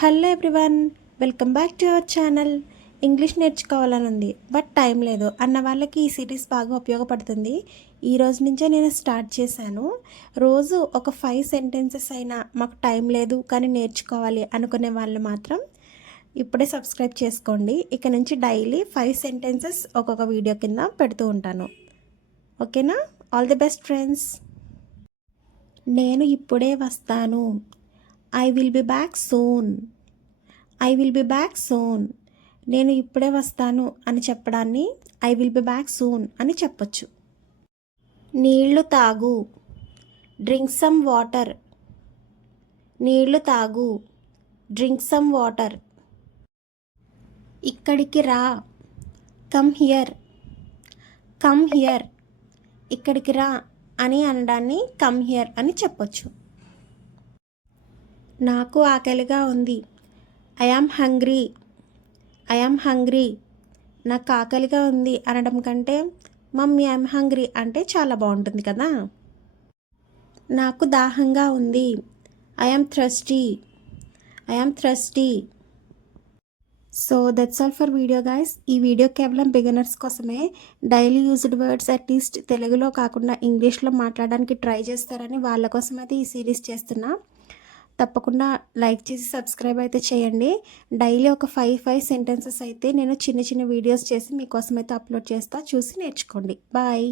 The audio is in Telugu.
Hello everyone, welcome back to our channel. English నేర్చుకోవాలని ఉంది బట్ టైం లేదు అన్న వాళ్ళకి ఈ సిరీస్ బాగా ఉపయోగపడుతుంది. ఈ రోజు నుంచే నేను స్టార్ట్ చేశాను. రోజు ఒక 5 సెంటెన్సెస్ అయినా మాకు టైం లేదు కానీ నేర్చుకోవాలి అనుకునే వాళ్ళు మాత్రం ఇప్పుడే సబ్స్క్రైబ్ చేసుకోండి. ఇక నుంచి డైలీ 5 సెంటెన్సెస్ ఒక్కొక్క వీడియో కింద పెడుతూ ఉంటాను. ఓకేనా? All the best friends. నేను ఇప్పుడే వస్తాను. I will be back soon. I will be back soon. నేను ఇప్పుడే వస్తాను అని చెప్పడాన్ని I will be back soon అని చెప్పొచ్చు. నీళ్లు తాగు. Drink some water. నీళ్లు తాగు. Drink some water. ఇక్కడికి రా. Come here. Come here. ఇక్కడికి రా అని అనడాన్ని కమ్ హియర్ అని చెప్పొచ్చు. నాకు ఆకలిగా ఉంది. I am hungry. I am hungry. నాకు ఆకలిగా ఉంది అనడం కంటే మమ్మీ ఐఎమ్ హంగ్రీ అంటే చాలా బాగుంటుంది కదా. నాకు దాహంగా ఉంది. I am thirsty. I am thirsty. So that's all for video guys. ఈ వీడియో కేవలం బిగినర్స్ కోసమే. డైలీ యూజ్డ్ వర్డ్స్ అట్లీస్ట్ తెలుగులో కాకుండా ఇంగ్లీష్లో మాట్లాడడానికి ట్రై చేస్తారని వాళ్ళ కోసం అయితే ఈ సిరీస్ చేస్తున్నా. తప్పకుండా లైక్ చేసి సబ్స్క్రైబ్ అయితే చేయండి. డైలీ ఒక 5 సెంటెన్సెస్ అయితే నేను చిన్న చిన్న వీడియోస్ చేసి మీకోసం అయితే అప్లోడ్ చేస్తా. చూసి నేర్చుకోండి. బాయ్.